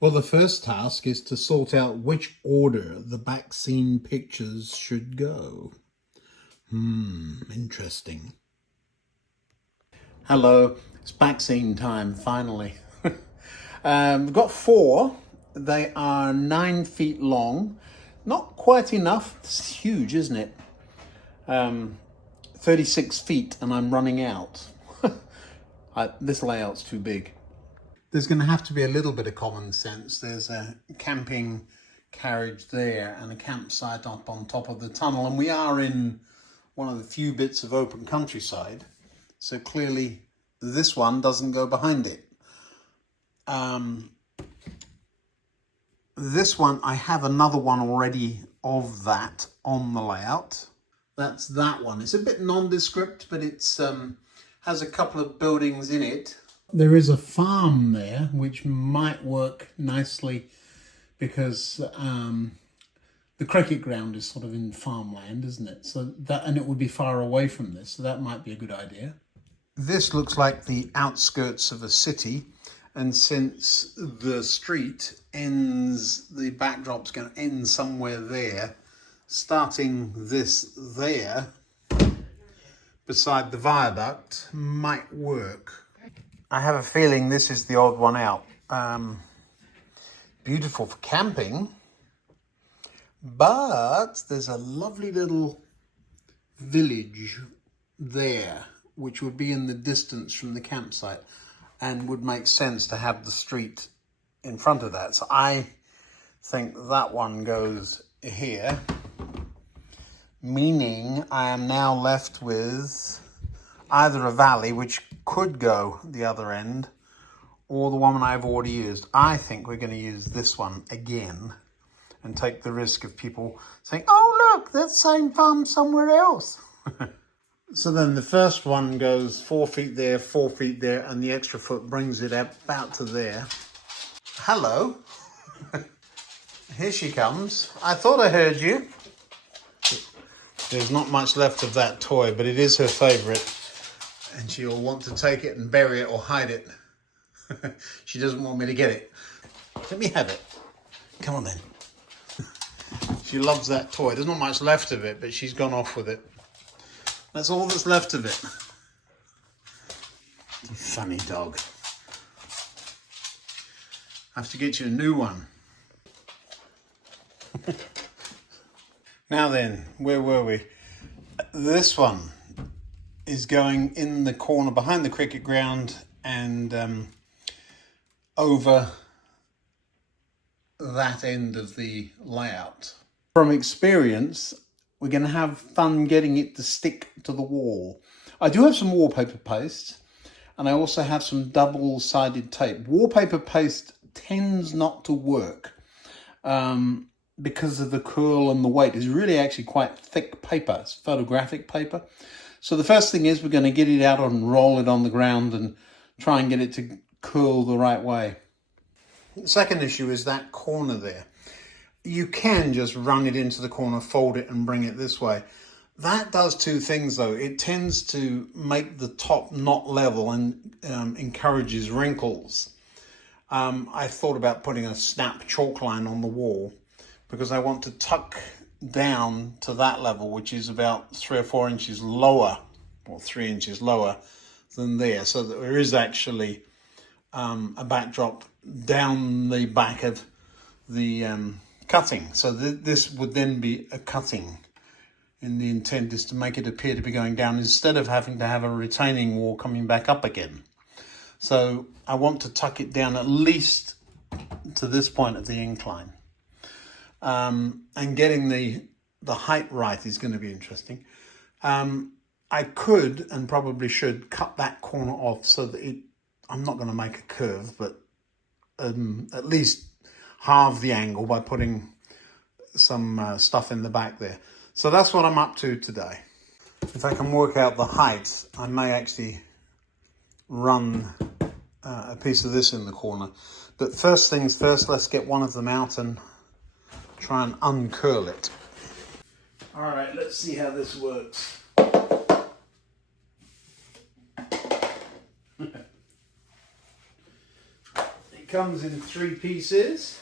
Well, the first task is to sort out which order the back scene pictures should go. Interesting. Hello, it's back scene time, finally. We've got 4. They are 9 feet long. Not quite enough. It's huge, isn't it? 36 feet and I'm running out. This layout's too big. There's going to have to be a little bit of common sense. There's a camping carriage there and a campsite up on top of the tunnel, and we are in one of the few bits of open countryside, so clearly this one doesn't go behind it. This one, I have another one already of that on the layout. That's that one. It's a bit nondescript, but it's has a couple of buildings in it. There is a farm there, which might work nicely because the cricket ground is sort of in farmland, isn't it? So that, and it would be far away from this, so that might be a good idea. This looks like the outskirts of a city, and since the street ends, the backdrop's going to end somewhere there, starting this there beside the viaduct might work. I have a feeling this is the odd one out. Beautiful for camping, but there's a lovely little village there, which would be in the distance from the campsite and would make sense to have the street in front of that. So I think that one goes here, meaning I am now left with either a valley, which could go the other end, or the one I've already used. I think we're going to use this one again and take the risk of people saying, oh look, that same farm somewhere else. So then the first one goes 4 feet there, 4 feet there, and the extra foot brings it about to there. Hello. Here she comes. I thought I heard you. There's not much left of that toy, but it is her favourite. And she'll want to take it and bury it or hide it. She doesn't want me to get it. Let me have it. Come on then. She loves that toy. There's not much left of it, but she's gone off with it. That's all that's left of it. Funny dog. I have to get you a new one. Now then, where were we? This one is going in the corner behind the cricket ground and over that end of the layout. From experience, we're going to have fun getting it to stick to the wall. I do have some wallpaper paste, and I also have some double-sided tape. Wallpaper paste tends not to work because of the curl and the weight. It's really actually quite thick paper. It's photographic paper. So the first thing is we're going to get it out and roll it on the ground and try and get it to curl the right way. The second issue is that corner there. You can just run it into the corner, fold it and bring it this way. That does 2 things though. It tends to make the top not level and encourages wrinkles. I thought about putting a snap chalk line on the wall because I want to tuck down to that level, which is about 3 or 4 inches lower, or 3 inches lower than there, so that there is actually a backdrop down the back of the cutting. So this would then be a cutting, and the intent is to make it appear to be going down instead of having to have a retaining wall coming back up again. So I want to tuck it down at least to this point of the incline. And getting the height right is going to be interesting. I could and probably should cut that corner off so that I'm not going to make a curve, but at least halve the angle by putting some stuff in the back there. So that's what I'm up to today. If I can work out the height, I may actually run a piece of this in the corner. But first things first, let's get one of them out and try and uncurl it. All right, let's see how this works. comes in 3 pieces.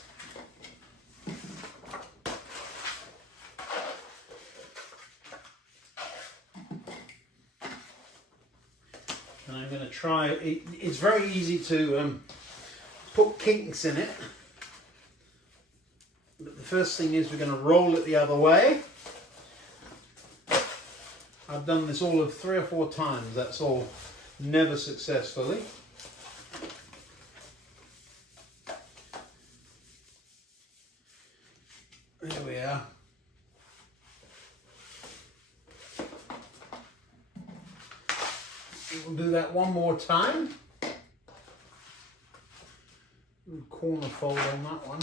And I'm going to try, it's very easy to put kinks in it. But the first thing is we're going to roll it the other way. I've done this all of 3 or 4 times, that's all, never successfully. There we are. We'll do that one more time. Corner fold on that one,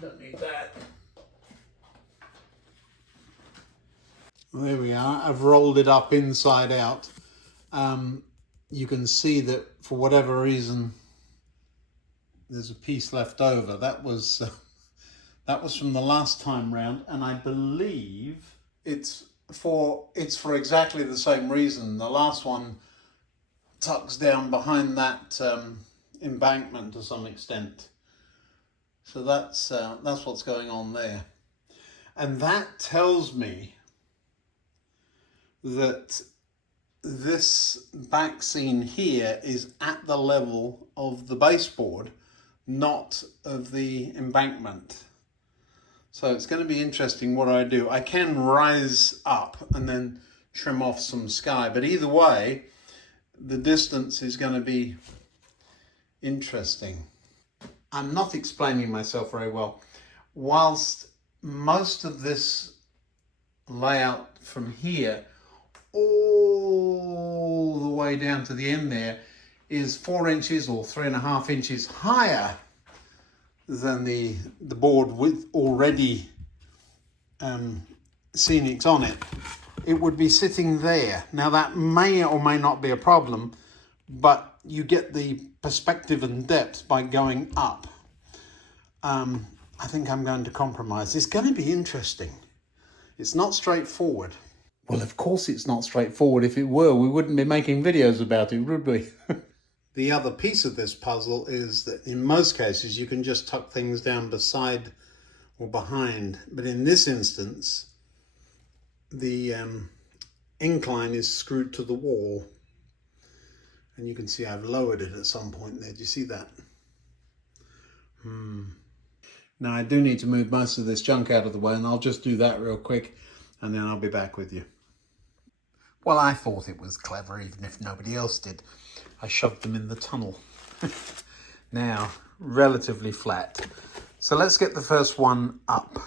don't need that. There we are, I've rolled it up inside out. You can see that for whatever reason there's a piece left over. That was from the last time round, and I believe it's for exactly the same reason. The last one tucks down behind that embankment to some extent. So that's what's going on there. And that tells me that this backscene here is at the level of the baseboard, not of the embankment. So it's going to be interesting what I do. I can rise up and then trim off some sky, but either way, the distance is going to be interesting. I'm not explaining myself very well. Whilst most of this layout from here all the way down to the end there is 4 inches or 3.5 inches higher than the board with already scenics on it, it would be sitting there. Now that may or may not be a problem, but you get the perspective and depth by going up. I think I'm going to compromise. It's going to be interesting. It's not straightforward. Well, of course it's not straightforward. If it were, we wouldn't be making videos about it, would we? The other piece of this puzzle is that in most cases you can just tuck things down beside or behind. But in this instance, the incline is screwed to the wall. And you can see I've lowered it at some point there. Do you see that? Now I do need to move most of this junk out of the way, and I'll just do that real quick and then I'll be back with you. Well, I thought it was clever, even if nobody else did. I shoved them in the tunnel. Now, relatively flat. So let's get the first one up.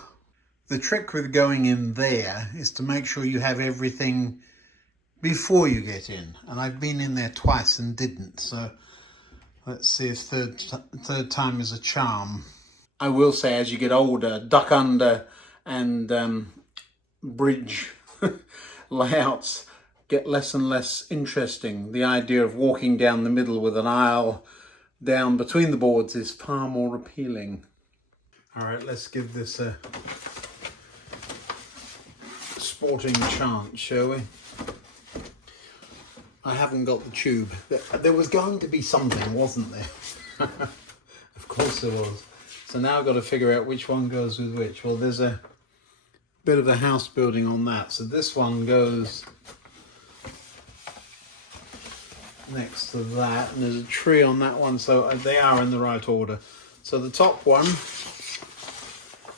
The trick with going in there is to make sure you have everything before you get in. And I've been in there twice and didn't. So let's see if third time is a charm. I will say, as you get older, duck under and bridge layouts get less and less interesting. The idea of walking down the middle with an aisle down between the boards is far more appealing. All right, let's give this a sporting chance, shall we? I haven't got the tube. There was going to be something, wasn't there? Of course there was. So now I've got to figure out which one goes with which. Well, there's a bit of a house building on that. So this one goes next to that, and there's a tree on that one, so they are in the right order. So the top one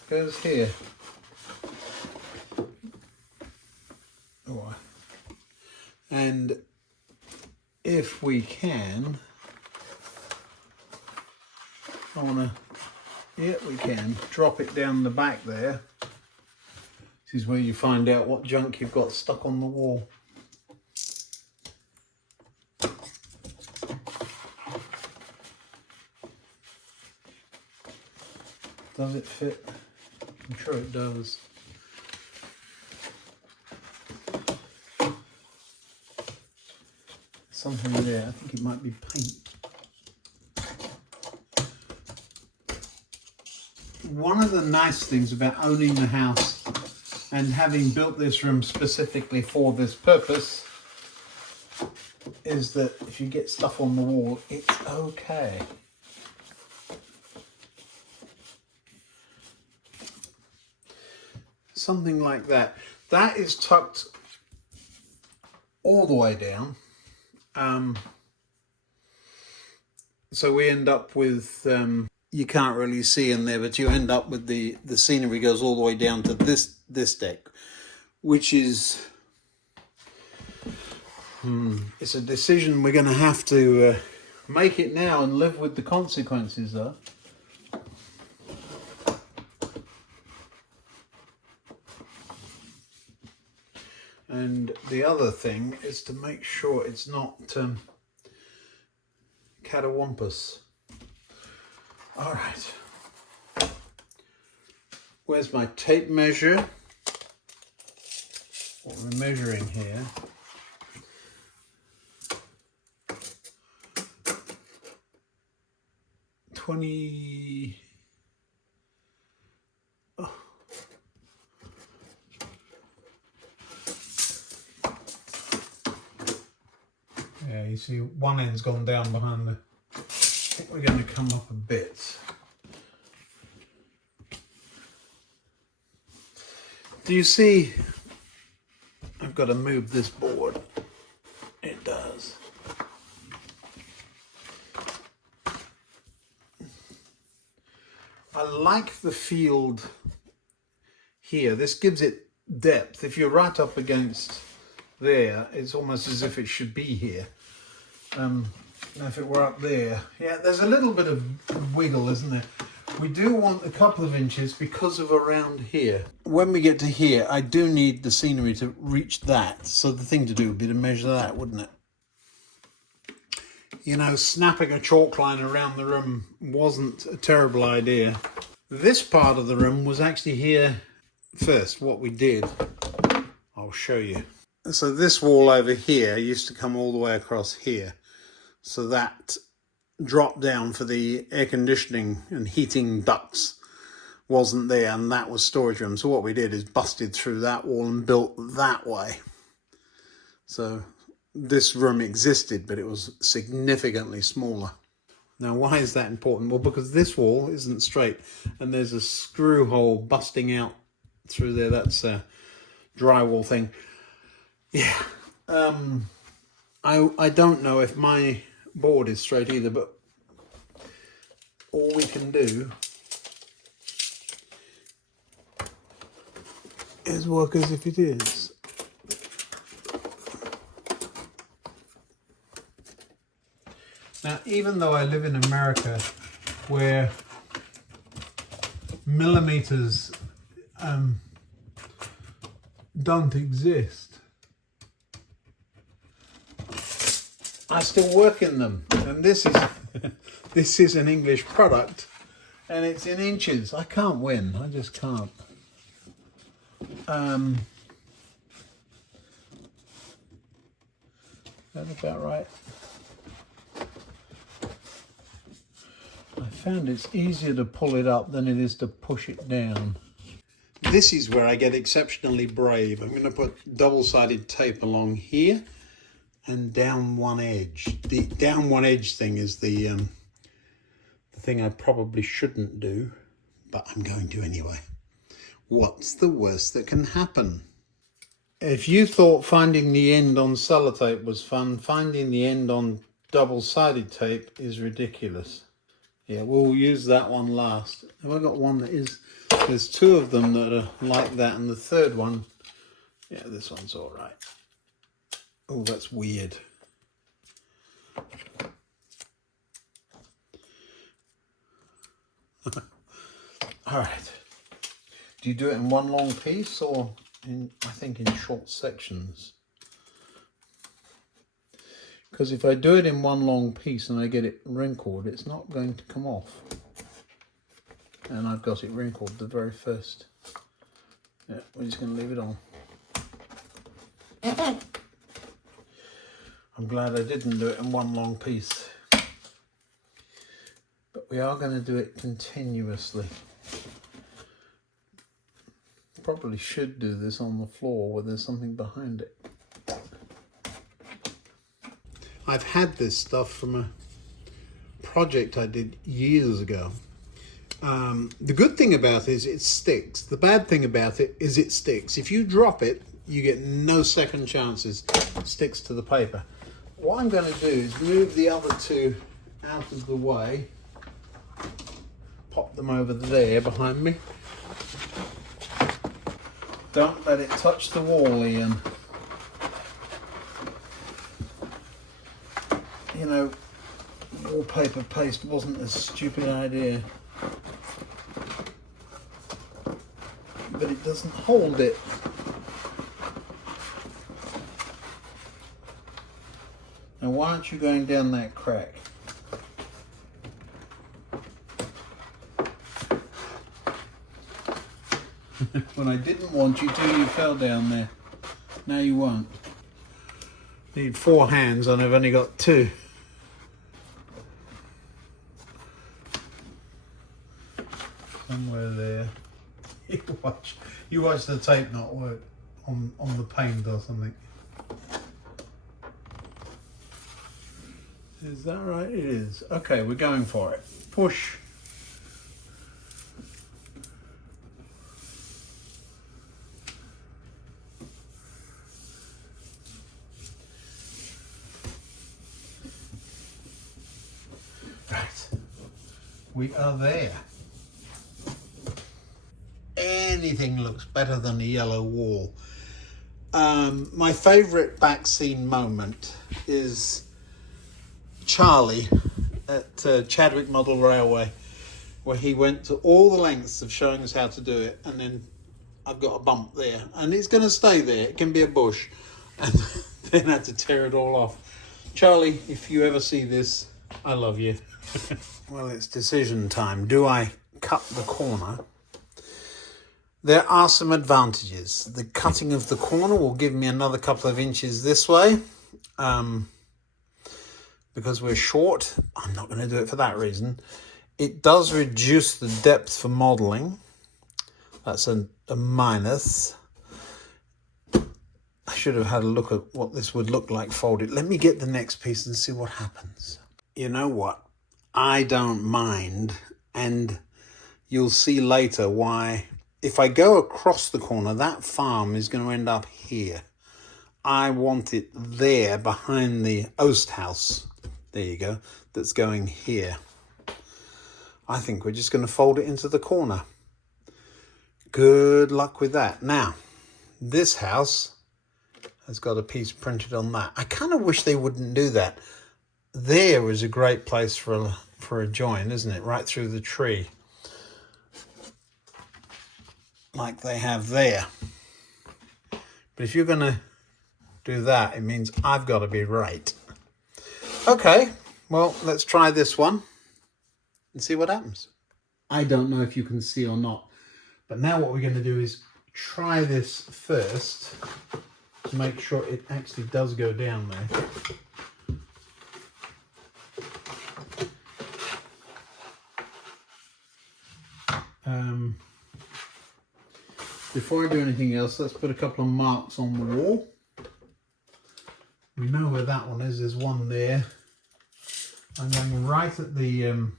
goes here. Oh, and if we can, I want to, yeah, we can drop it down the back there. This is where you find out what junk you've got stuck on the wall. Does it fit? I'm sure it does. Something there, I think it might be paint. One of the nice things about owning the house and having built this room specifically for this purpose is that if you get stuff on the wall, it's okay. something like that. That is tucked all the way down. So we end up with, you can't really see in there, but you end up with the scenery goes all the way down to this deck, which is, it's a decision we're going to have to make it now and live with the consequences though. And the other thing is to make sure it's not catawampus. All right. Where's my tape measure? What we're measuring here. Yeah, you see one end's gone down behind the... I think we're going to come up a bit. Do you see? I've got to move this board. It does. I like the field here. This gives it depth. If you're right up against there, it's almost as if it should be here. Now if it were up there, yeah, there's a little bit of wiggle, isn't there? We do want a couple of inches because of around here. When we get to here, I do need the scenery to reach that. So the thing to do would be to measure that, wouldn't it? You know, snapping a chalk line around the room wasn't a terrible idea. This part of the room was actually here first. What we did, I'll show you. So this wall over here used to come all the way across here. So that drop down for the air conditioning and heating ducts wasn't there, and that was storage room. So what we did is busted through that wall and built that way. So this room existed, but it was significantly smaller. Now, why is that important? Well, because this wall isn't straight, and there's a screw hole busting out through there. That's a drywall thing. Yeah. I don't know if my board is straight either, but all we can do is work as if it is. Now, even though I live in America where millimeters don't exist, I still work in them, and this is this is an English product, and it's in inches. I can't win. I just can't. That's about right. I found it's easier to pull it up than it is to push it down. This is where I get exceptionally brave. I'm going to put double-sided tape along here and down one edge. The down one edge thing is the thing I probably shouldn't do, but I'm going to anyway. What's the worst that can happen? If you thought finding the end on sellotape was fun, finding the end on double-sided tape is ridiculous. Yeah, we'll use that one last. Have I got one that is... There's two of them that are like that, and the third one... Yeah, this one's all right. Oh, that's weird. All right. Do you do it in one long piece or I think in short sections? Because if I do it in one long piece and I get it wrinkled, it's not going to come off. And I've got it wrinkled the very first. Yeah, we're just going to leave it on. I'm glad I didn't do it in one long piece. But we are going to do it continuously. Probably should do this on the floor where there's something behind it. I've had this stuff from a project I did years ago, The good thing about it is it sticks. The bad thing about it is it sticks. If you drop it, you get no second chances. It sticks to the paper. What I'm going to do is move the other two out of the way. Pop them over there behind me. Don't let it touch the wall, Ian. You know, wallpaper paste wasn't a stupid idea. But it doesn't hold it. Now why aren't you going down that crack? When I didn't want you to, you fell down there. Now you won't. Need 4 hands and I've only got 2. Somewhere there. You watch the tape not work on the paint or something. Is that right? It is. Okay, we're going for it. Push. Right. We are there. Anything looks better than a yellow wall. My favourite Backscene moment is Charlie at Chadwick Model Railway, where he went to all the lengths of showing us how to do it, and then I've got a bump there, and it's going to stay there. It can be a bush, and then I had to tear it all off. Charlie, if you ever see this, I love you. Well, it's decision time. Do I cut the corner? There are some advantages. The cutting of the corner will give me another couple of inches this way. Because we're short, I'm not going to do it for that reason. It does reduce the depth for modelling. That's a minus. I should have had a look at what this would look like folded. Let me get the next piece and see what happens. You know what? I don't mind, and you'll see later why. If I go across the corner, that farm is going to end up here. I want it there behind the Oast house. There you go. That's going here. I think we're just going to fold it into the corner. Good luck with that. Now, this house has got a piece printed on that. I kind of wish they wouldn't do that. There is a great place for a join, isn't it? Right through the tree. Like they have there. But if you're going to do that, it means I've got to be right. Okay, well, let's try this one and see what happens. I don't know if you can see or not, but now what we're going to do is try this first to make sure it actually does go down there. Before I do anything else, let's put a couple of marks on the wall. We know where that one is. There's one there. I'm going right at the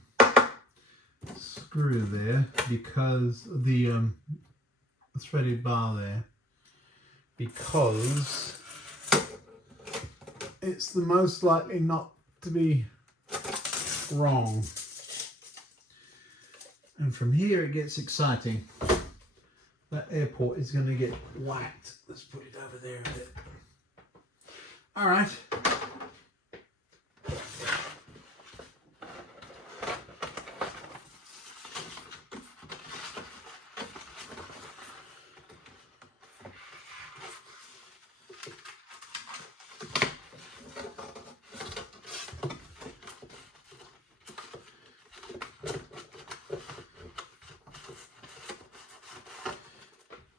screw there, because the threaded bar there, because it's the most likely not to be wrong. And from here it gets exciting. That airport is going to get whacked. Let's put it over there a bit. All right.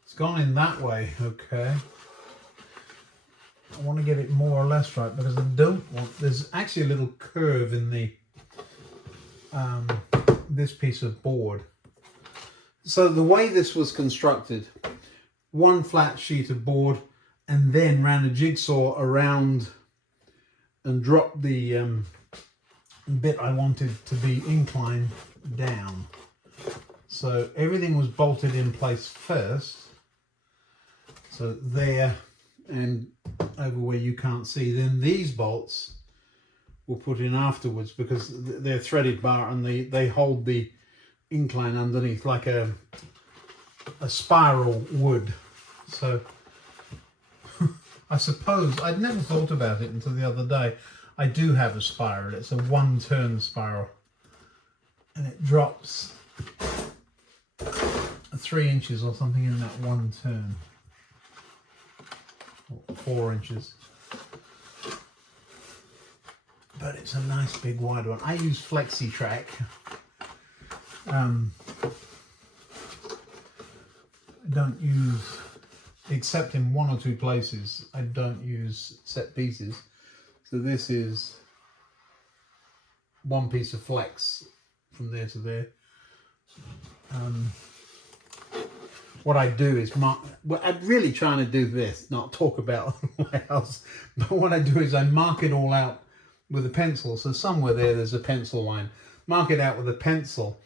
It's gone in that way, okay. I want to get it more or less right, because I don't want, there's actually a little curve in the this piece of board. So the way this was constructed, one flat sheet of board, and then ran a jigsaw around and dropped the bit I wanted to be inclined down. So everything was bolted in place first. So there and over where you can't see. Then these bolts were put in afterwards because they're threaded bar and they hold the incline underneath like a spiral would. So I suppose I'd never thought about it until the other day. I do have a spiral. It's a 1-turn spiral, and it drops 3 inches or something in that 1 turn, or 4 inches. But it's a nice big wide one. I use FlexiTrack. I don't use, except in 1 or 2 places, I don't use set pieces. So this is 1 piece of flex from there to there. What I do is mark, well, I'm really trying to do this, not talk about my house, but what I do is I mark it all out with a pencil. So somewhere there's a pencil line. Mark it out with a pencil.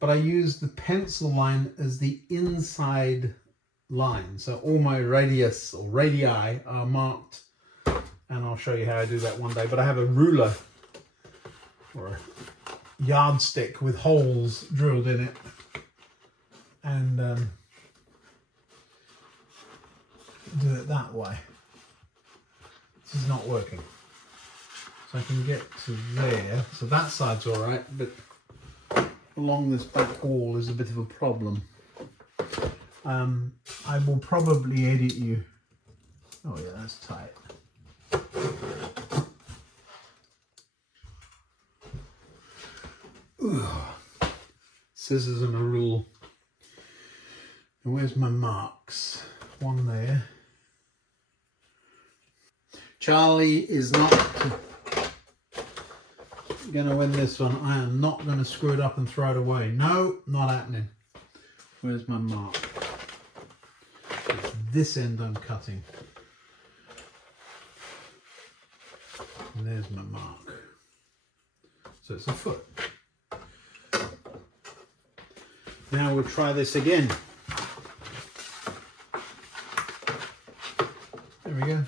But I use the pencil line as the inside line. So all my radius or radii are marked, and I'll show you how I do that one day. But I have a ruler or a yardstick with holes drilled in it, and do it that way. This is not working. So I can get to there. So that side's all right, but along this back wall is a bit of a problem. I will probably edit you. Oh yeah, that's tight. Ooh. Scissors and a rule. And where's my marks? One there. Charlie is not going to win this one. I am not going to screw it up and throw it away. No, not happening. Where's my mark? It's this end I'm cutting. And there's my mark. So it's a foot. Now we'll try this again. There we go.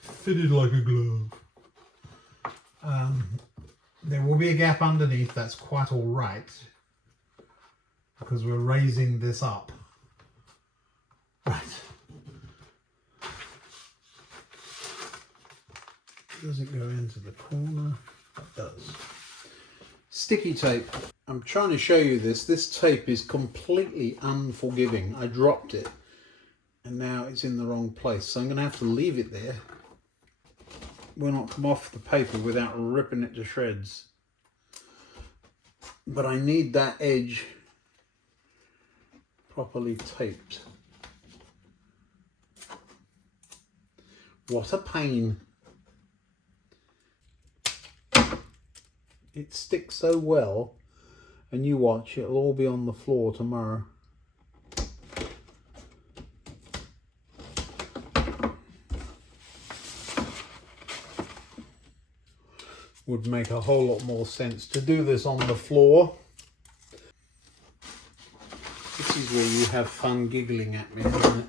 Fitted like a glove. There will be a gap underneath. That's quite all right because we're raising this up. Right. Does it go into the corner? It does. Sticky tape. I'm trying to show you this. This tape is completely unforgiving. I dropped it and now it's in the wrong place. So I'm going to have to leave it there. Will not come off the paper without ripping it to shreds. But I need that edge properly taped. What a pain. It sticks so well, and you watch, it'll all be on the floor tomorrow. Would make a whole lot more sense to do this on the floor. This is where you have fun giggling at me, isn't it?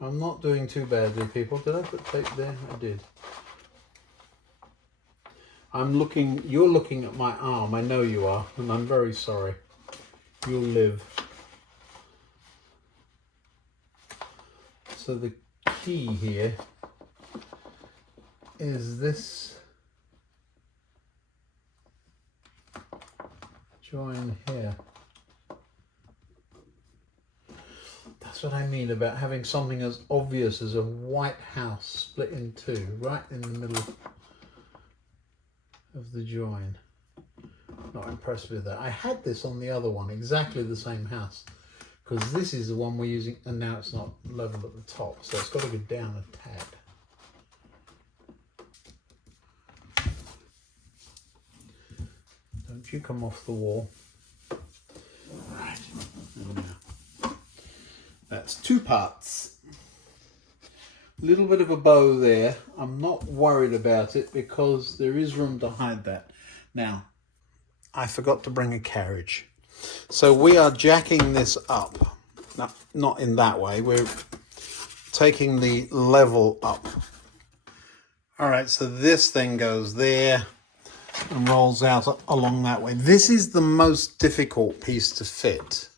I'm not doing too badly, people. Did I put tape there? I did. You're looking at my arm, I know you are, and I'm very sorry. You'll live. So the key here is this join here. That's what I mean about having something as obvious as a white house split in two, right in the middle of the join. Not impressed with that. I had this on the other one, exactly the same house, because this is the one we're using, and now it's not level at the top, so it's got to go down a tad. Don't you come off the wall. Right. That's 2 parts. A little bit of a bow there. I'm not worried about it because there is room to hide that. Now, I forgot to bring a carriage. So we are jacking this up. No, not in that way. We're taking the level up. All right, so this thing goes there and rolls out along that way. This is the most difficult piece to fit.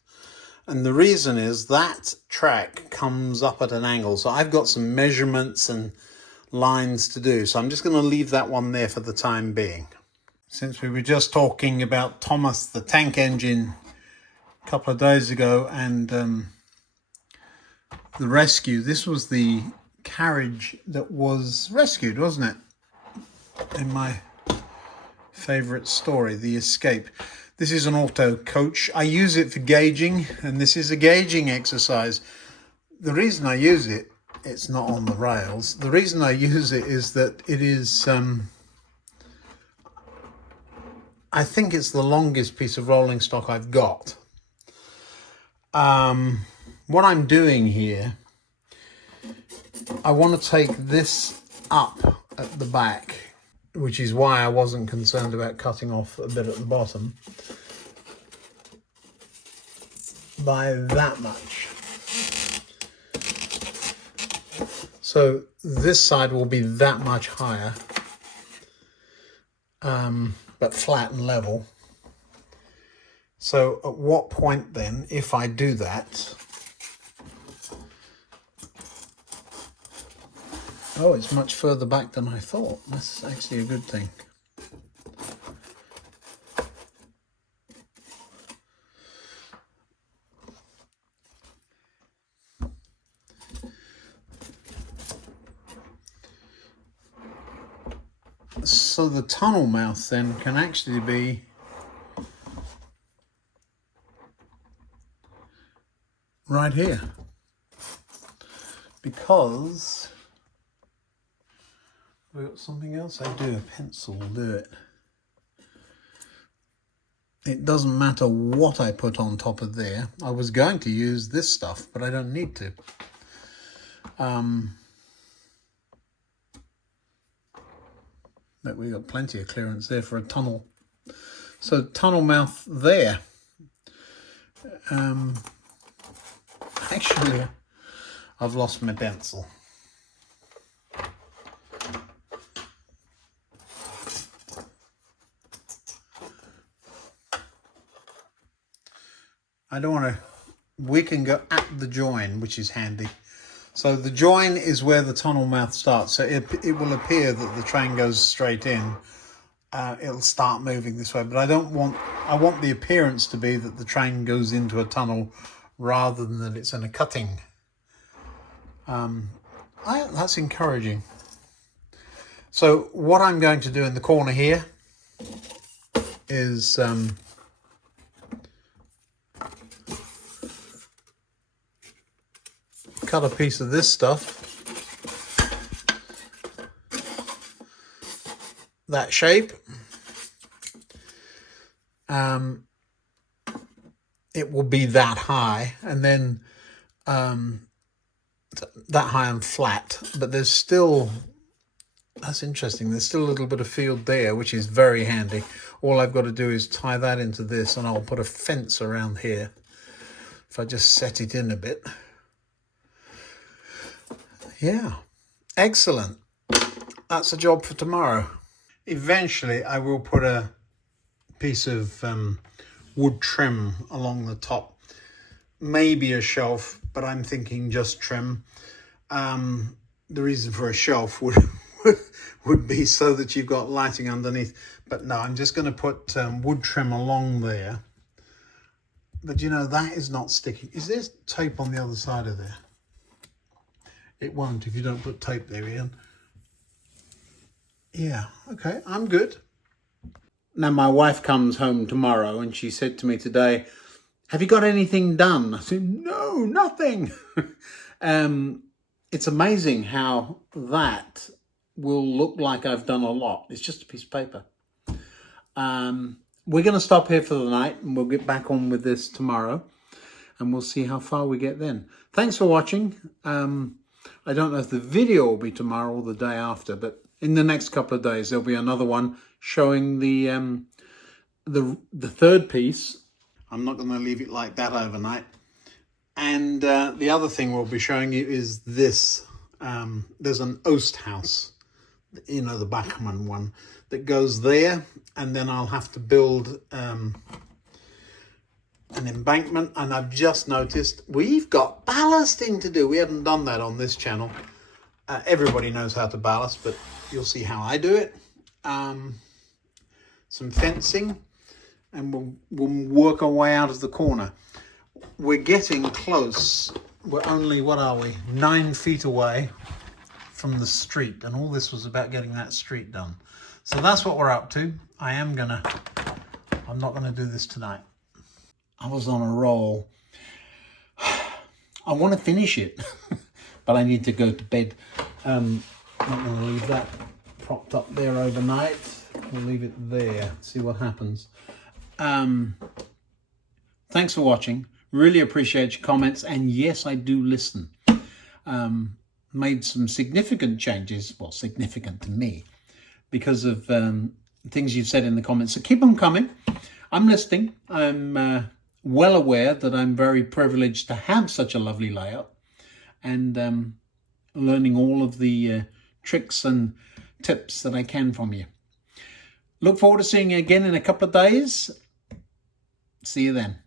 And the reason is that track comes up at an angle. So I've got some measurements and lines to do. So I'm just going to leave that one there for the time being. Since we were just talking about Thomas the Tank Engine a couple of days ago and the rescue, this was the carriage that was rescued, wasn't it? In my favourite story, The Escape. This is an auto coach. I use it for gauging, and this is a gauging exercise. The reason I use it, it's not on the rails. The reason I use it is that it is, I think it's the longest piece of rolling stock I've got. What I'm doing here, I want to take this up at the back, which is why I wasn't concerned about cutting off a bit at the bottom, by that much. So this side will be that much higher, but flat and level. So at what point then, if I do that, oh, it's much further back than I thought. That's actually a good thing. So the tunnel mouth then can actually be right here, because we've got something else I do. A pencil will do it. It doesn't matter what I put on top of there. I was going to use this stuff, but I don't need to. But we got plenty of clearance there for a tunnel. So tunnel mouth there. Actually, I've lost my pencil. I don't want to, we can go at the join, which is handy. So the join is where the tunnel mouth starts. So it will appear that the train goes straight in. It'll start moving this way, but I want the appearance to be that the train goes into a tunnel rather than that it's in a cutting. That's encouraging. So what I'm going to do in the corner here is cut a piece of this stuff, that shape. It will be that high, and then that high and flat, but there's still, that's interesting, there's still a little bit of field there, which is very handy. All I've got to do is tie that into this, and I'll put a fence around here if I just set it in a bit. Yeah, excellent. That's a job for tomorrow. Eventually I will put a piece of wood trim along the top, maybe a shelf, but I'm thinking just trim. The reason for a shelf would be so that you've got lighting underneath, but no, I'm just going to put wood trim along there. But you know, that is not sticking. Is there tape on the other side of there? It won't if you don't put tape there, Ian. Yeah, okay, I'm good. Now my wife comes home tomorrow and she said to me today, have you got anything done? I said, no, nothing. It's amazing how that will look like I've done a lot. It's just a piece of paper. We're going to stop here for the night and we'll get back on with this tomorrow. and we'll see how far we get then. Thanks for watching. I don't know if the video will be tomorrow or the day after, but in the next couple of days there'll be another one showing the third piece. I'm not going to leave it like that overnight. And the other thing we'll be showing you is this. There's an oast house, you know, the Bachmann one, that goes there, and then I'll have to build an embankment. And I've just noticed we've got ballasting to do. We haven't done that on this channel. Everybody knows how to ballast, but you'll see how I do it. Some fencing, and we'll work our way out of the corner. We're getting close. We're only, what are we, 9 feet away from the street, and all this was about getting that street done. So that's what we're up to. I'm not gonna do this tonight. I was on a roll. I want to finish it, but I need to go to bed. I'm not gonna leave that propped up there overnight. We'll leave it there, see what happens. Thanks for watching. Really appreciate your comments, and yes, I do listen. Made some significant changes, well, significant to me, because of things you've said in the comments. So keep them coming. I'm listening. I'm well aware that I'm very privileged to have such a lovely layout, and learning all of the tricks and tips that I can from you. Look forward to seeing you again in a couple of days. See you then.